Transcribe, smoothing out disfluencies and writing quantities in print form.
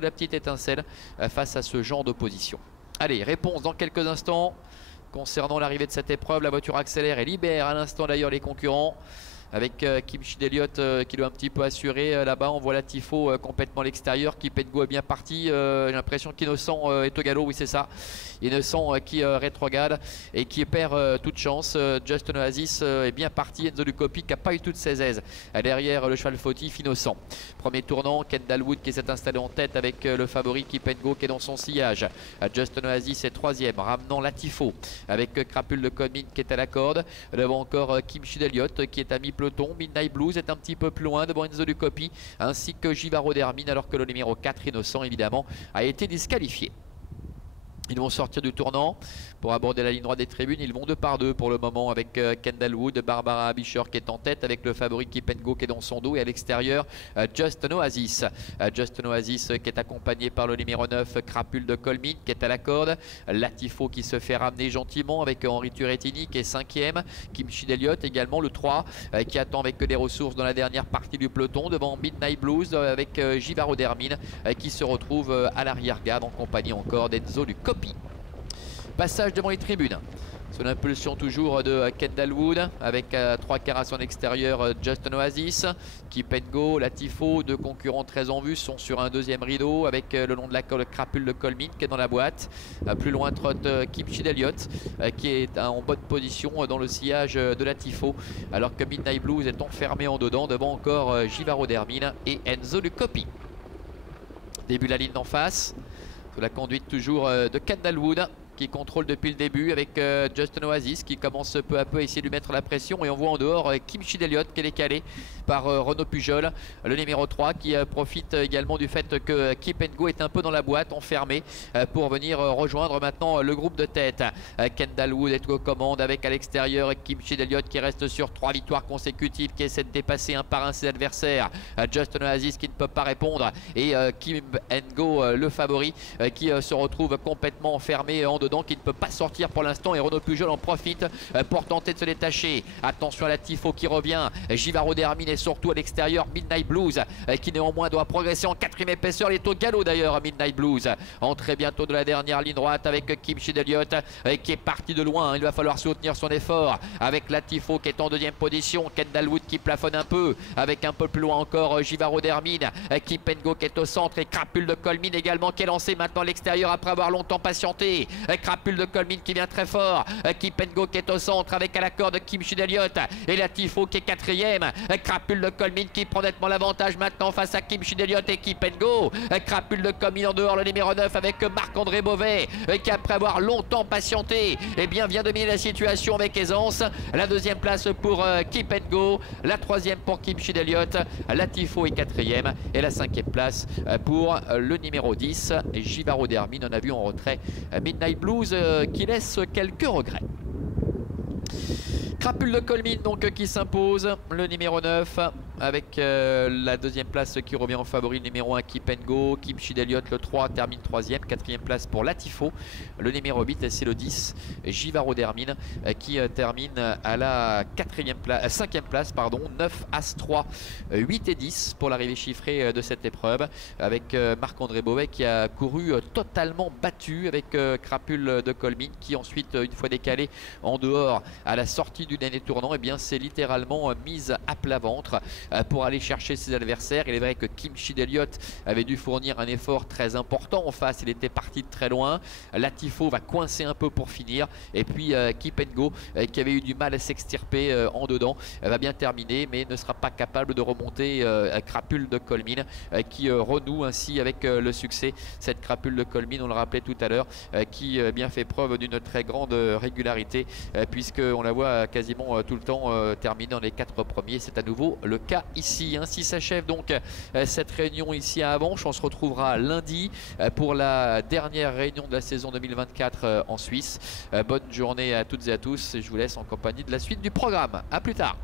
de la petite étincelle face à ce genre d'opposition. Allez, réponse dans quelques instants concernant l'arrivée de cette épreuve. La voiture accélère et libère à l'instant d'ailleurs les concurrents. Avec Kim Schied-Elliott qui doit un petit peu assurer là-bas. On voit la Tifo complètement à l'extérieur. Kipengo est bien parti. J'ai l'impression qu'Innocent est au galop. Oui, c'est ça. Innocent qui rétrograde et qui perd toute chance. Just Oasis est bien parti. Enzo Lucopi qui n'a pas eu toutes ses aises. Derrière le cheval fautif, Innocent. Premier tournant, Wood qui s'est installé en tête avec le favori Kipengo qui est dans son sillage. Just Oasis est troisième, ramenant la Tifo avec Crapule de Colmin qui est à la corde. Devant encore Kim Schied-Elliott qui est à mi-peloton. Midnight Blues est un petit peu plus loin devant Enzo Lucopi ainsi que Givaro Dermine, alors que le numéro 4, Innocent, évidemment, a été disqualifié. Ils vont sortir du tournant pour aborder la ligne droite des tribunes. Ils vont 2 par 2 pour le moment avec Kendall Wood, Barbara Abisher qui est en tête avec le favori Kipengo qui est dans son dos, et à l'extérieur Just Oasis. Just Oasis qui est accompagné par le numéro 9, Crapule de Colmin qui est à la corde. Latifo qui se fait ramener gentiment avec Henri Turrettini qui est 5e. Kim Schied-Elliott également le 3 qui attend avec des ressources dans la dernière partie du peloton devant Midnight Blues avec Givaro Dermine qui se retrouve à l'arrière-garde en compagnie encore d'Enzo Lucopi. Passage devant les tribunes. Sous l'impulsion toujours de Kendall Wood avec 3 quarts à son extérieur Just Oasis, Kipengo, Latifo, 2 concurrents très en vue sont sur un deuxième rideau avec le long de la Crapule de Colmin qui est dans la boîte. Plus loin trotte Kim Schied-Elliott qui est en bonne position dans le sillage de Latifo, alors que Midnight Blues est enfermé en dedans devant encore Givaro Dermine et Enzo Lucopi. Début de la ligne d'en face, sous la conduite toujours de Kendall Wood qui contrôle depuis le début avec Just Oasis qui commence peu à peu à essayer de lui mettre la pression, et on voit en dehors Kim Schied-Elliott qui est décalé par Renaud Pujol, le numéro 3 qui profite également du fait que Kipengo est un peu dans la boîte enfermé pour venir rejoindre maintenant le groupe de tête. Kendall Wood est aux commandes avec à l'extérieur Kim Schied-Elliott qui reste sur 3 victoires consécutives, qui essaie de dépasser un par un ses adversaires. Just Oasis qui ne peut pas répondre, et Kipengo le favori qui se retrouve complètement enfermé en dedans, qui ne peut pas sortir pour l'instant, et Renaud Pujol en profite pour tenter de se détacher. Attention à la Tifo qui revient, Givaro Dermine et surtout à l'extérieur Midnight Blues qui néanmoins doit progresser en 4e épaisseur. Il est au galop d'ailleurs Midnight Blues. Entrée bientôt de la dernière ligne droite avec Kim Schied-Elliott qui est parti de loin. Il va falloir soutenir son effort avec la Tifo qui est en 2e position. Kendall Wood qui plafonne un peu avec un peu plus loin encore Givaro Dermine, Kipengo qui est au centre, et Crapule de Colmin également qui est lancé maintenant à l'extérieur après avoir longtemps patienté. Crapule de Colmin qui vient très fort, Kipengo qui est au centre avec à la corde Kim Schied-Elliott et la Tifo qui est 4e. Crapule de Colmin qui prend nettement l'avantage maintenant face à Kim Schied-Elliott et Kipengo. Crapule de Colmin en dehors, le numéro 9 avec Marc-André Beauvais qui, après avoir longtemps patienté, eh bien, vient dominer la situation avec aisance. La 2e place pour Kipengo, la 3e pour Kim Schied-Elliott, la Tifo est 4e, et la 5e place pour le numéro 10 Givaro Dermine. On a vu en retrait Midnight Blues qui laisse quelques regrets. Crapule de Colmin donc qui s'impose, le numéro 9 avec la 2e place qui revient en favori, le numéro 1 Kipengo. Kim Schied-Elliott le 3 termine 3e, 4e place pour Latifo, le numéro 8 c'est le 10 Givaro Dermine qui termine à la 5e place pardon, 9 As 3, 8 et 10 pour l'arrivée chiffrée de cette épreuve, avec Marc-André Beauvais qui a couru totalement battu avec Crapule de Colmin qui ensuite, une fois décalé en dehors à la sortie du dernier tournant, et bien c'est littéralement mise à plat ventre pour aller chercher ses adversaires. Il est vrai que Kim Schied-Elliott avait dû fournir un effort très important en face, il était parti de très loin. Latifo va coincer un peu pour finir, et puis Kipengo qui avait eu du mal à s'extirper en dedans va bien terminer, mais ne sera pas capable de remonter Crapule de Colmin qui renoue ainsi avec le succès. Cette Crapule de Colmin, on le rappelait tout à l'heure, qui bien fait preuve d'une très grande régularité puisque on la voit quasiment tout le temps terminer dans les 4 premiers. C'est à nouveau le cas ici. Ainsi s'achève donc cette réunion ici à Avenches. On se retrouvera lundi pour la dernière réunion de la saison 2024 en Suisse. Bonne journée à toutes et à tous, et je vous laisse en compagnie de la suite du programme. A plus tard.